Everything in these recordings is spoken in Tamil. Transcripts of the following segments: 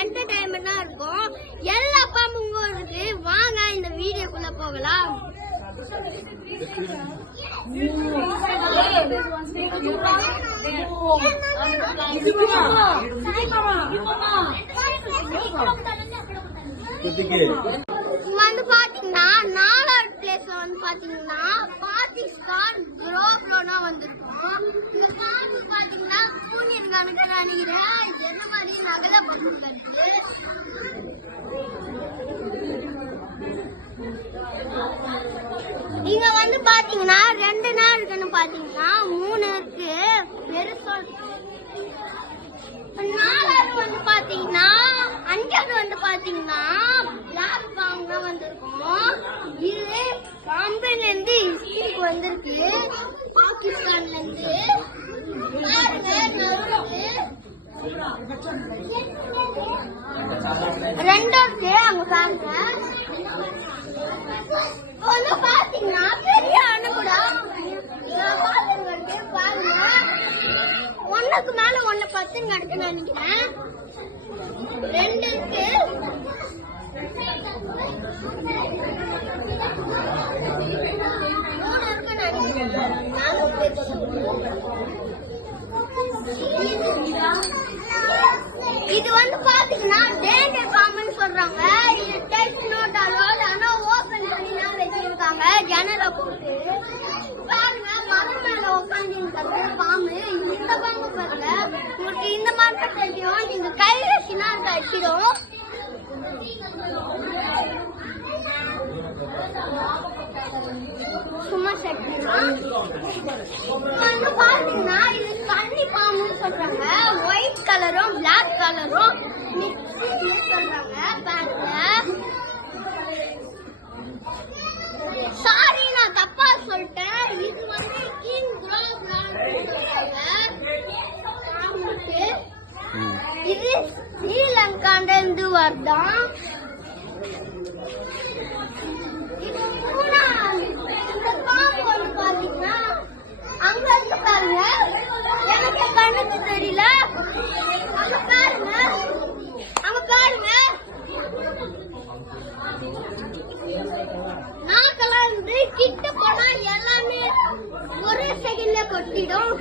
என்டர்டைன்மெண்டா இருக்கும். எல்லா பாம்புங்களும் இருக்கு. வாங்க இந்த வீடியோக்குள்ள போகலாம். வந்து பாத்தீங்கன்னா 4வது பிளேஸ்ல வந்து பாத்தீங்கன்னா பாகிஸ்தான் ப்ரோனா வந்திருக்கோம். இந்த பாம்பு பாத்தீங்கன்னா பூனியன் கணக்கு நினைக்கிறேன். என்ன மாதிரி நகல பக்கம் இங்க வந்து பாத்தீங்கன்னா 2 நாள் இருக்குன்னு பாத்தீங்கன்னா 3 இருக்கு. பெருசா 4வது வந்து பாத்தீங்கன்னா 5வது வந்து பாத்தீங்கன்னா பிளாக் பாம்பு வந்திருக்கும். இது பாம்புல இருந்து இஸ்ரேலுக்கு வந்திருக்கு. பாகிஸ்தான்ல இருந்து 2வது அங்க பாருங்க. வந்து பாத்தீங்கன்னா பெரிய அணுகுடா பாருங்க. 1க்கு மேல 1 10 நடக்குன்னு நினைக்கிறேன். 2 இருக்கு. இது வந்து பாத்தீங்கன்னா டேஞ்சர் பாம்புன்னு சொல்றாங்க. இது டெஸ்ட் நோட் அலோட் ஆனா ஓபன் பண்ணி தான் வச்சிருக்காங்க ஜன்னல போட்டு. பாருங்க மரம் மேல உட்காந்து இருக்கிற பாம்பு. இந்த பாம்பு பாருங்க. உங்களுக்கு இந்த மாதிரி தெரியும். நீங்க கை வச்சுனா கட்டிடும். சும்மா வந்து பாத்தீங்கன்னா இது தண்ணி பாம்புன்னு சொல்றாங்க. ஒயிட் கலரும் பிளாக் கலரும் மிக்ஸ் சொல்றாங்க. பாருங்க. சாரி நான் தப்பா சொல்லிட்டேன். இது வந்து கிங் இது ஸ்ரீலங்காண்ட இருந்து வருதான். இந்த பாம்பு வந்து பாத்தீங்கன்னா அங்க இருந்து பாருங்க. எனக்கு கண்ணுக்கு தெரியல. அங்க பாருங்க. அங்க பாருங்க. நாக்கெல்லாம் இருந்து கிட்ட போனா எல்லாமே ஒரே செகண்ட்ல கொட்டிடும்.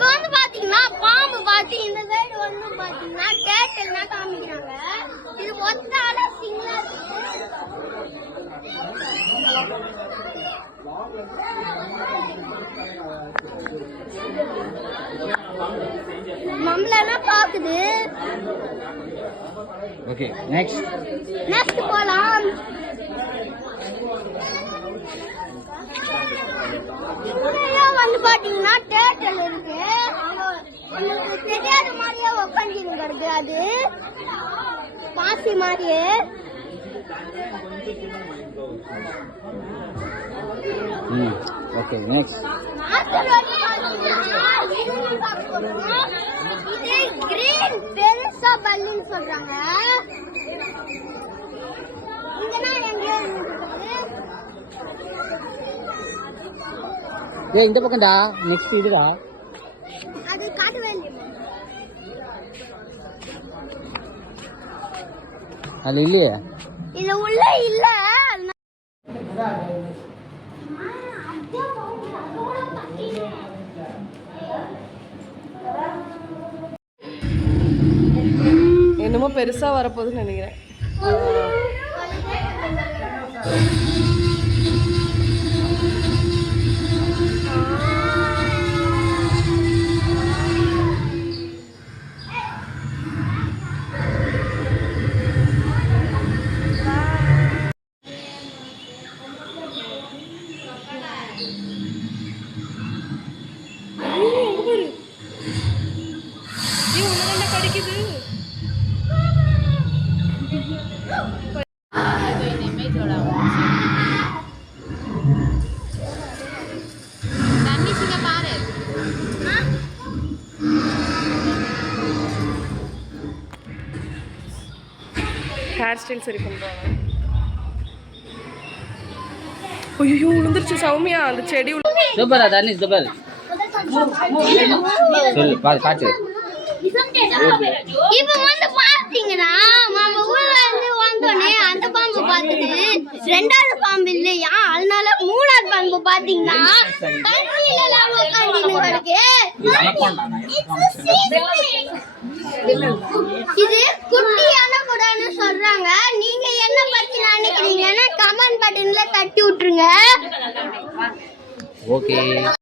வந்து பாத்தீங்கன்னா பாம்பு பாத்து இந்த சைடு வந்து பாத்தீங்கன்னா கேட்டல்னா காமிக்கிறாங்க. இது ஒத்தால சிங்கிளா நம்மளெல்லாம் பாக்குது. ஓகே நெக்ஸ்ட் போலாம். வந்து பாத்தீங்கன்னா தேட்டல் இருக்கு. உங்களுக்கு தெரியாத மாதிரியே உட்காந்துருக்கிறது. அது பாசி மாதிரியே. ஓகே நெக்ஸ்ட் இது கிரீன் பெருசா பல்லுன்னு சொல்றாங்க. இங்கனா எங்க இந்த பக்கம்டா. நெக்ஸ்ட் இதுவா? அது காட்ட வேண்டிய அது இல்லையே. இது உள்ள இல்ல. என்னமோ பெருசா வரப்போகுதுன்னு நினைக்கிறேன். ஹேர் ஸ்டைல் சரி பண்ணுறாங்க. ஐயோ விழுந்துருச்சு சௌமியா அந்த செடி. சூப்பரா தனிஷ் சூப்பர். சொல்லு காட்டு. இப்ப வந்து பாத்தீங்கன்னா நம்ம ஊர்ல இருந்து வந்தோடனே அந்த பாம்பு பார்த்துட்டு ரெண்டாவது பாம்பு இல்லையா, அதனால மூணாவது பாம்பு பாத்தீங்கன்னா தண்ணியில எல்லாம் உட்காந்து கிடக்கு. இது குட்டியான கூடன்னு சொல்றாங்க. நீங்க என்ன பத்தி நினைக்கிறீங்கன்னா கமெண்ட் பட்டன்ல தட்டி விட்டுருங்க. ஓகே.